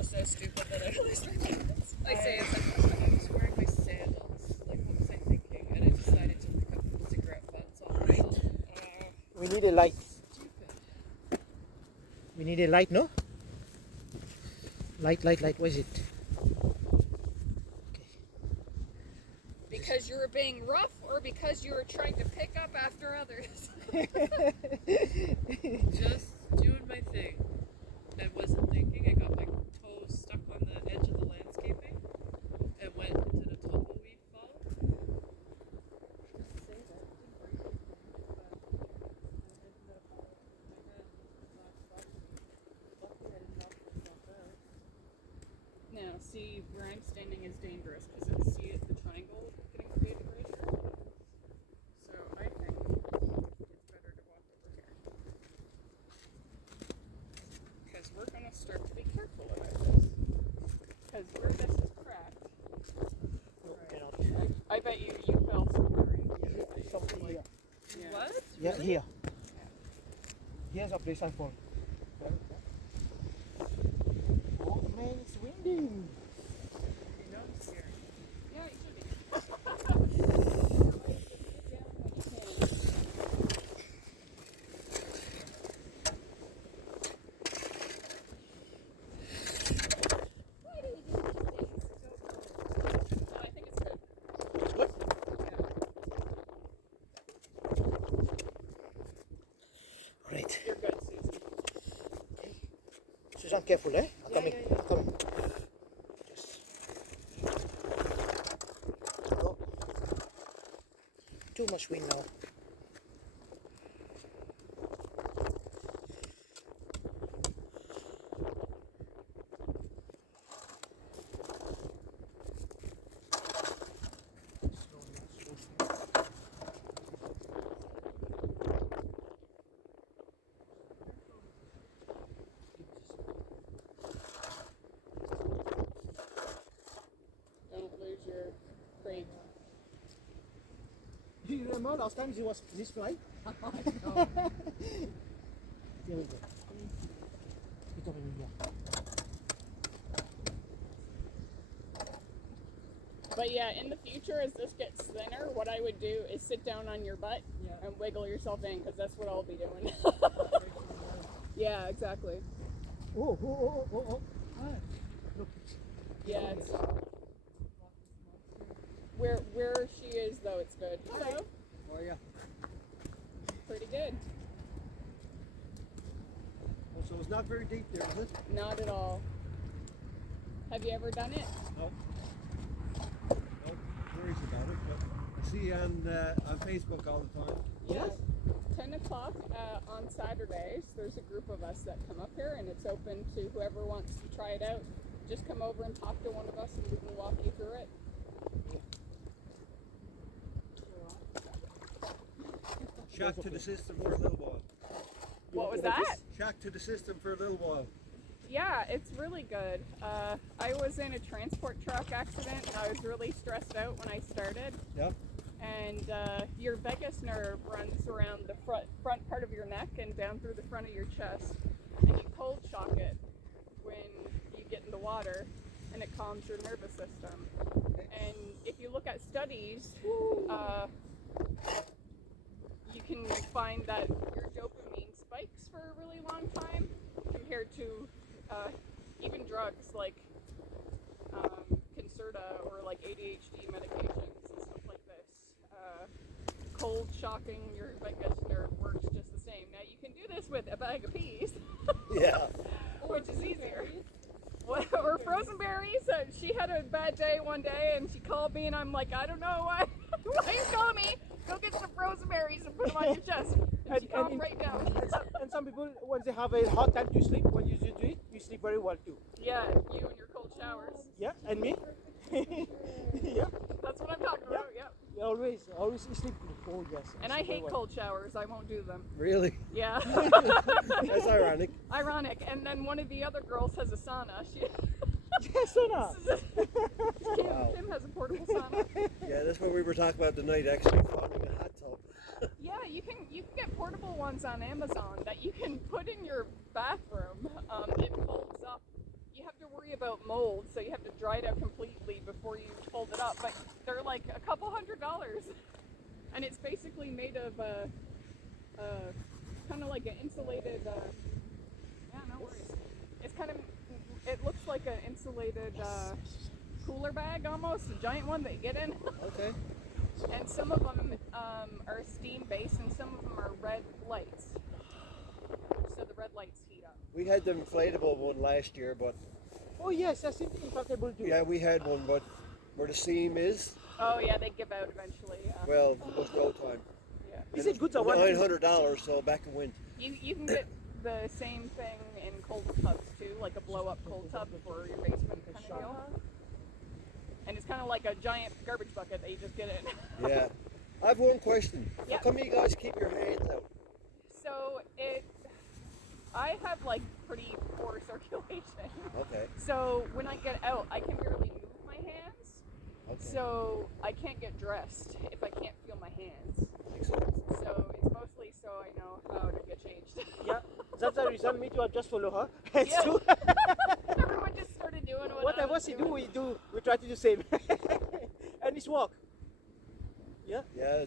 so stupid that I lose my pants. I say it sometimes. I was wearing my sandals, like what was I thinking? And I decided to pick up cigarette butts off myself. We need a light. Stupid. We need a light, no? Light. What is it? Because you were being rough or because you were trying to pick up after others? Just doing my thing. I wasn't thinking. I got my toes stuck on the edge of the landscaping and went into the tumbleweed fall. Now, see, where I'm standing is dangerous because see the triangle getting created right here? So I think it's better to walk over here. Because we're going to start to be careful about this. Because where this is cracked, I bet you fell somewhere in here. Something here. Yeah. What? Yeah, Really? here. Here's a place I found. Oh man, it's windy. You know I'm scared. Yeah, it should be. Why do we do these things? No, I think it's good. It's good. Right. You're good, Susan. Susan, careful, eh? I'm coming. yeah. I'm coming. Just. No. Too much wind now. Don't lose your crate. Do you remember last time it was this fly? Here we go. You come in here. But yeah, in the future, as this gets thinner, what I would do is sit down on your butt and wiggle yourself in, because that's what I'll be doing. Yeah, exactly. Oh. Look. Yeah, it's where she is though, it's good. Hello. Oh yeah. Pretty good. Oh, so it's not very deep there, is it? Not at all. Have you ever done it? No. No worries about it, but I see you on Facebook all the time. Yes. 10 o'clock on Saturdays, there's a group of us that come up here, and it's open to whoever wants to try it out. Just come over and talk to one of us, and we can walk you through it. Shock to the system for a little while. What was that? Shock to the system for a little while. Yeah, it's really good. I was in a transport truck accident, and I was really stressed out when I started. Yep. And your vagus nerve runs around the front part of your neck and down through the front of your chest, and you cold shock it when you get in the water, and it calms your nervous system. And if you look at studies, you can find that your dopamine spikes for a really long time compared to even drugs like Concerta or like ADHD medications and stuff like this. Cold shocking your vagus nerve works just the same. Now you can do this with a bag of peas, Yeah. which is easier. Or frozen berries. She had a bad day one day and she called me and I'm like, I don't know why. Why are you calling me? Go get some frozen berries and put them on your chest. And she calmed right down. And some people, when they have a hard time to sleep, when you do it, you sleep very well too. Yeah, you and your cold showers. Yeah, and me? Yeah, That's what I'm talking about, yep. you always sleep. Oh yes. And I hate cold showers. I won't do them. Really? Yeah. That's ironic. Ironic. And then one of the other girls has a sauna. She Yes or not? Kim has a portable sauna. Yeah, that's what we were talking about tonight, actually, finding a hot tub. Yeah, you can get portable ones on Amazon that you can put in your bathroom. It folds up. You have to worry about mold, so you have to dry it out completely before you fold it up. But they're like a couple $100, and it's basically made of kind of like an insulated. Yeah, no worries. It's kind of. It looks like an insulated cooler bag almost, a giant one that you get in. Okay. And some of them are steam based, and some of them are red lights. So the red lights heat up. We had the inflatable one last year, but Oh yes, that's inflatable too. yeah, we had one, but where the seam is, Oh yeah, they give out eventually. Yeah. well, it was go time. Yeah. Is it good? The one $900, so back and win. You can get the same thing in cold tubs too, like a blow up cold tub for your basement kind of deal. And it's kind of like a giant garbage bucket that you just get in. Yeah. I have one question. Yeah. How come you guys keep your hands out? So I have like pretty poor circulation. Okay. So when I get out, I can barely move my hands. Okay. So I can't get dressed if I can't feel my hands. Makes sense. So it's mostly so I know how to get changed. Yeah, that's the reason me too. I just follow her. Yeah. So, Everyone just started doing what I whatever was she doing. do. We try to do same. And it's work. Yeah. Yeah.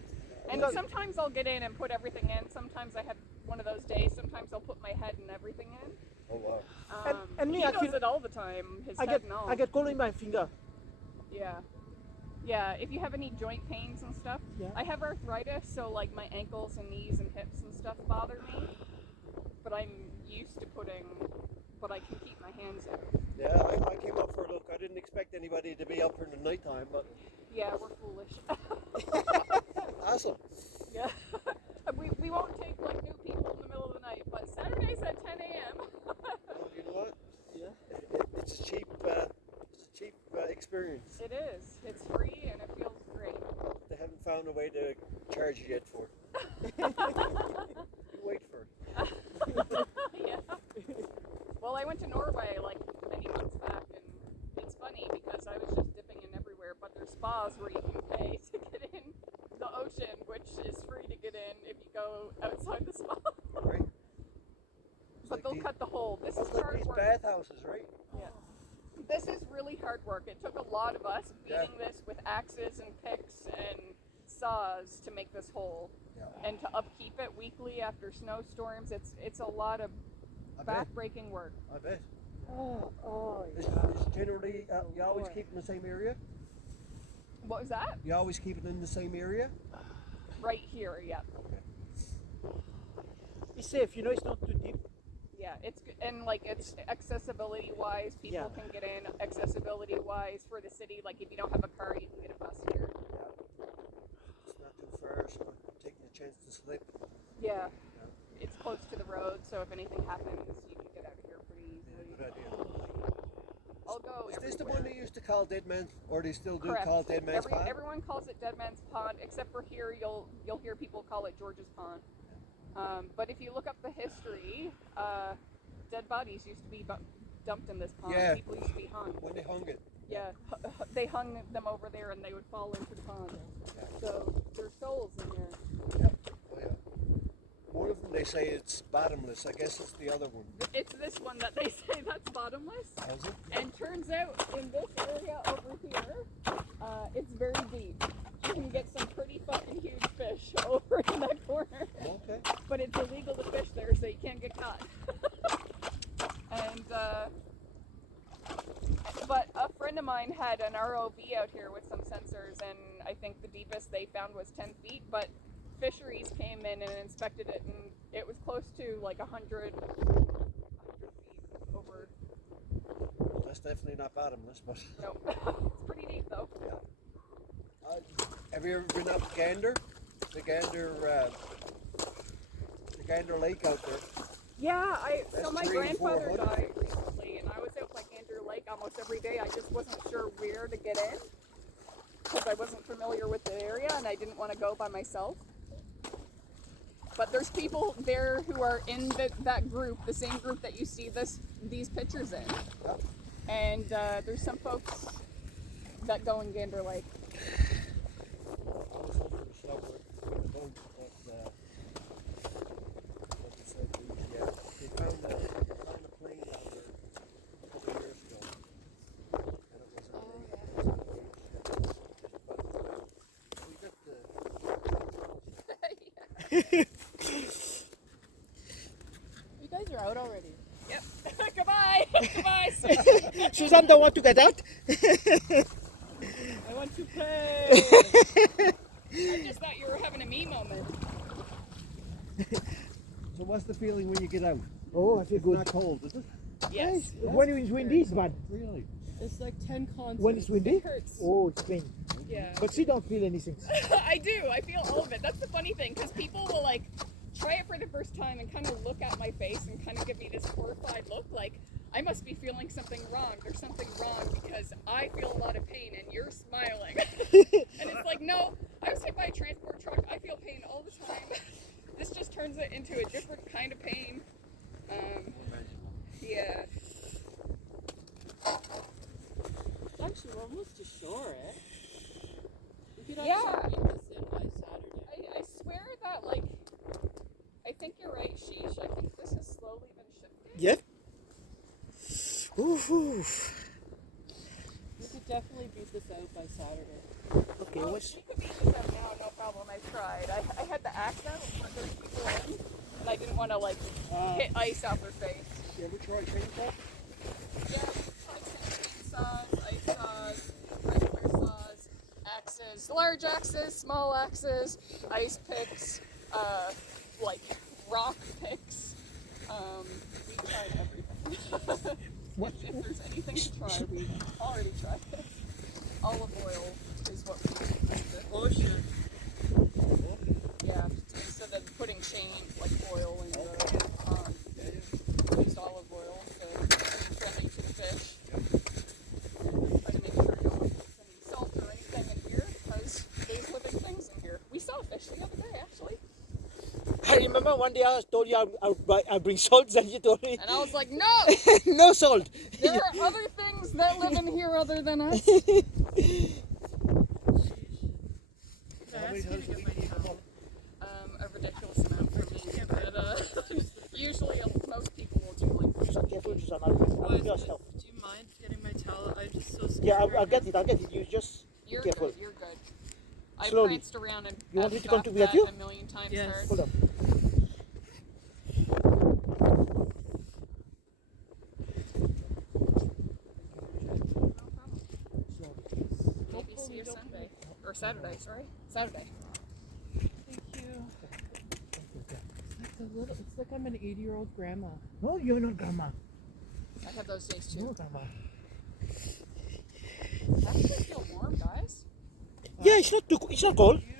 And Because- sometimes I'll get in and put everything in. Sometimes I have one of those days. Sometimes I'll put my head and everything in. Oh wow. And me, he I does feel- it all the time. His I head get and all. I get cold in my finger. Yeah. Yeah, if you have any joint pains and stuff. Yeah. I have arthritis, so like my ankles and knees and hips and stuff bother me. But I'm used to but I can keep my hands out. Yeah, I came up for a look. I didn't expect anybody to be up here in the nighttime, but Yeah, we're foolish. awesome. Yeah. we won't take like new people in the middle of the night, but Saturdays at 10 a.m. Well, you know what? Yeah. It's a cheap experience. It is. It's free and it feels great. They haven't found a way to charge you yet for it. You wait for it. Yeah. Well, I went to Norway like many months back, and it's funny because I was just dipping in everywhere, but there's spas where you can pay to get in the ocean, which is free to get in if you go outside the spa. Right? It's But like they'll these- cut the hole. This it's is like hard these work. bathhouses, right? Yeah. This is really hard work. It took a lot of us beating this with axes and picks and saws to make this hole, Yeah. and to upkeep it weekly after snowstorms. It's a lot of I bet. backbreaking work. I bet. Oh, It's generally, you always keep it in the same area? What was that? You always keep it in the same area? Right here, yeah. It's safe, it's not too deep. Yeah, it's good. And like it's accessibility wise, people Yeah. can get in. Accessibility wise for the city, like if you don't have a car, you can get a bus here. It's not too far, so I'm taking a chance to slip. Yeah, it's close to the road, so if anything happens, you can get out of here pretty Yeah, easily. good idea. I'll go. Is this the everywhere. one they used to call Dead Man's, or they still do Correct. call Dead Man's Pond? Everyone calls it Dead Man's Pond, except for here. You'll hear people call it George's Pond. But if you look up the history, dead bodies used to be dumped in this pond. Yeah. People used to be hung. When they hung it. Yeah, they hung them over there, and they would fall into the pond. Yeah. So there's souls in there. Oh yeah. One of them they say it's bottomless. I guess it's the other one. It's this one that they say that's bottomless. How's it? And turns out in this area over here, it's very deep. You can get some pretty fucking huge fish over in that corner. Okay. But it's illegal to fish there, so you can't get caught. And but a friend of mine had an ROV out here with some sensors, and I think the deepest they found was 10 feet. But fisheries came in and inspected it, and it was close to like 100 feet over. That's definitely not bottomless, but. No, it's pretty deep though. Have you ever been up to Gander? The Gander Lake out there. Yeah, so That's my 300, grandfather 400. died recently, and I was out by Gander Lake almost every day. I just wasn't sure where to get in because I wasn't familiar with the area, and I didn't want to go by myself. But there's people there who are in that group, the same group that you see these pictures in, Yep. and there's some folks that go in Gander Lake. I was looking for somewhere with a boat, but like I said, they found a plane down there a couple of years ago. You guys are out already. Yep. Goodbye. Goodbye. Susan don't want to get out. I want to play. I just thought you were having a me moment. So what's the feeling when you get out? Oh, I feel It's good. not cold, is it? Yes. When it's windy, it's bad. Really? It's like 10 concerts. When it's windy, It hurts. oh, it's pain. Yeah. But she don't feel anything. I do. I feel all of it. That's the funny thing, because people will like try it for the first time and kind of look at my face and kind of give me this horrified look, like I must be feeling something wrong. There's something wrong because I feel a lot of pain and you're smiling. And it's like, no, I was hit by a transport truck. I feel pain all the time. This just turns it into a different kind of pain. Yeah. Actually, we're almost to shore, eh? We could Yeah. actually get this in by Saturday. I swear that, like, I think you're right, Sheesh. I think this has slowly been shifting. Yep. Ooh. We could definitely beat this out by Saturday. Okay, Oh, what's we could beat this out now, no problem. I tried. I had the axe out when there's people in, and I didn't want to, like, hit ice off her face. you ever try chainsaw? Yeah, like chainsaws, ice saws, regular saws, axes, large axes, small axes, ice picks, like rock picks. We tried everything. What? If there's anything to try, we've already tried it. Olive oil is what we use. Ocean. Yeah, instead of putting like oil in the pond, we used olive oil, so it's friendly to the fish. Try to make sure you don't put any salt or anything in here because there's living things in here. We saw fish the other day, actually, I remember one day I told you I bring salt, and you told me and I was like, no, no salt. there are other things that live in here other than us. A ridiculous amount for me, but usually most people will do like So careful, Susan. I'll your stuff. Do you mind getting my towel? I'm just so scared. Yeah, right I'll get now. it. I'll get it. You just You're be careful. good. You're good. I Slowly. pranced around and You want me and to come back to get that you? a million times Yes. first. Hold on. No problem. Maybe see you Sunday or Saturday. Sorry, Saturday. Thank you. It's like I'm an 80-year-old grandma. No, you're not grandma. I have those days No, too. grandma. It's actually feel warm, guys. Yeah, it's not too. It's not cold. You